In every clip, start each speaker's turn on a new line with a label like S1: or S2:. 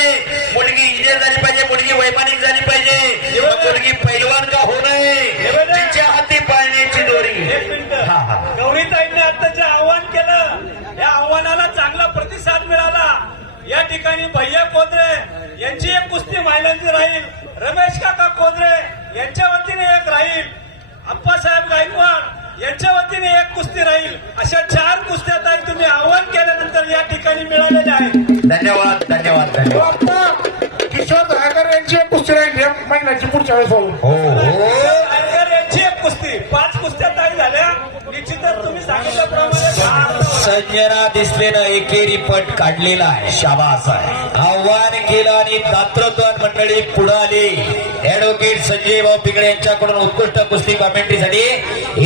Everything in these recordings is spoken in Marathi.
S1: पाहिजे. मुलगी इंजिनियर झाली पाहिजे मुलगी वैमानिक झाली पाहिजे. मुलगी पैलवान का हो नये तिच्या हाती पाळण्याची दोरी.
S2: गौरीताईंनी आता जे आव्हान केलं. या आव्हानाला चांगला प्रतिसाद मिळाला. या ठिकाणी भैया कोदरे यांची एक कुस्ती महिलांची राहील. रमेश काका कोदरे यांच्या वतीने एक राहील. अप्पासाहेब गायकवाड यांच्या वतीने एक कुस्ती राहील. अशा चार कुस्त्या ताई तुम्ही आव्हान केल्यानंतर या ठिकाणी मिळालेल्या आहेत.
S1: धन्यवाद धन्यवाद
S3: किशोर यांची एक कुस्ती राहील या महिन्याची पुढच्या वेळेस हो
S4: हो.
S2: यांची एक कुस्ती. पाच कुस्त्या ताई झाल्या. निश्चितच तुम्ही सांगितल्याप्रमाणे
S4: संजना दिसलेनं एकेरी पट काढलेला आहे.
S1: शाबास आहे.
S4: आव्हान केलं आणि दात्रत्वान मंडळी पुढे आली. ऍडव्होकेट संजय भाऊ पिंगळे यांच्याकडून उत्कृष्ट कुस्ती कॉमेंट्रीसाठी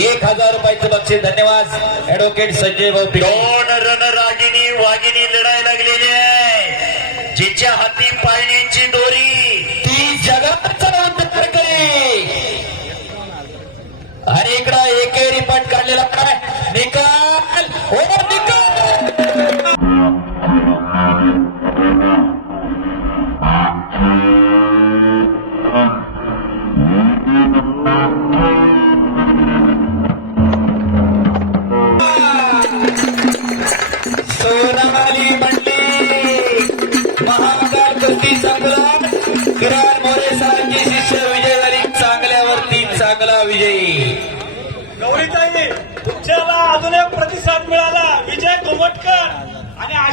S4: एक हजार रुपयाचं बक्षीस. धन्यवाद. ऍडव्होकेट संजय भाऊ पिंगळे.
S1: दोन रणरागिनी वागिनी लढाई लागलेली आहे. जिच्या हाती पाळण्याची दोरी
S4: ती जगाचा उद्धार करी. अरे इकडं एकेरी पट काढलेला काय निकाल हो निकाल. सोनाली महाकाल कुस्ती संग्राम किरण मोरे सरांची शिष्य विजय झाली चांगल्यावरती चांगला विजयी.
S2: गौरीताई तुमच्याला अजून एक प्रतिसाद मिळाला. विजय घुमटकर आणि अशा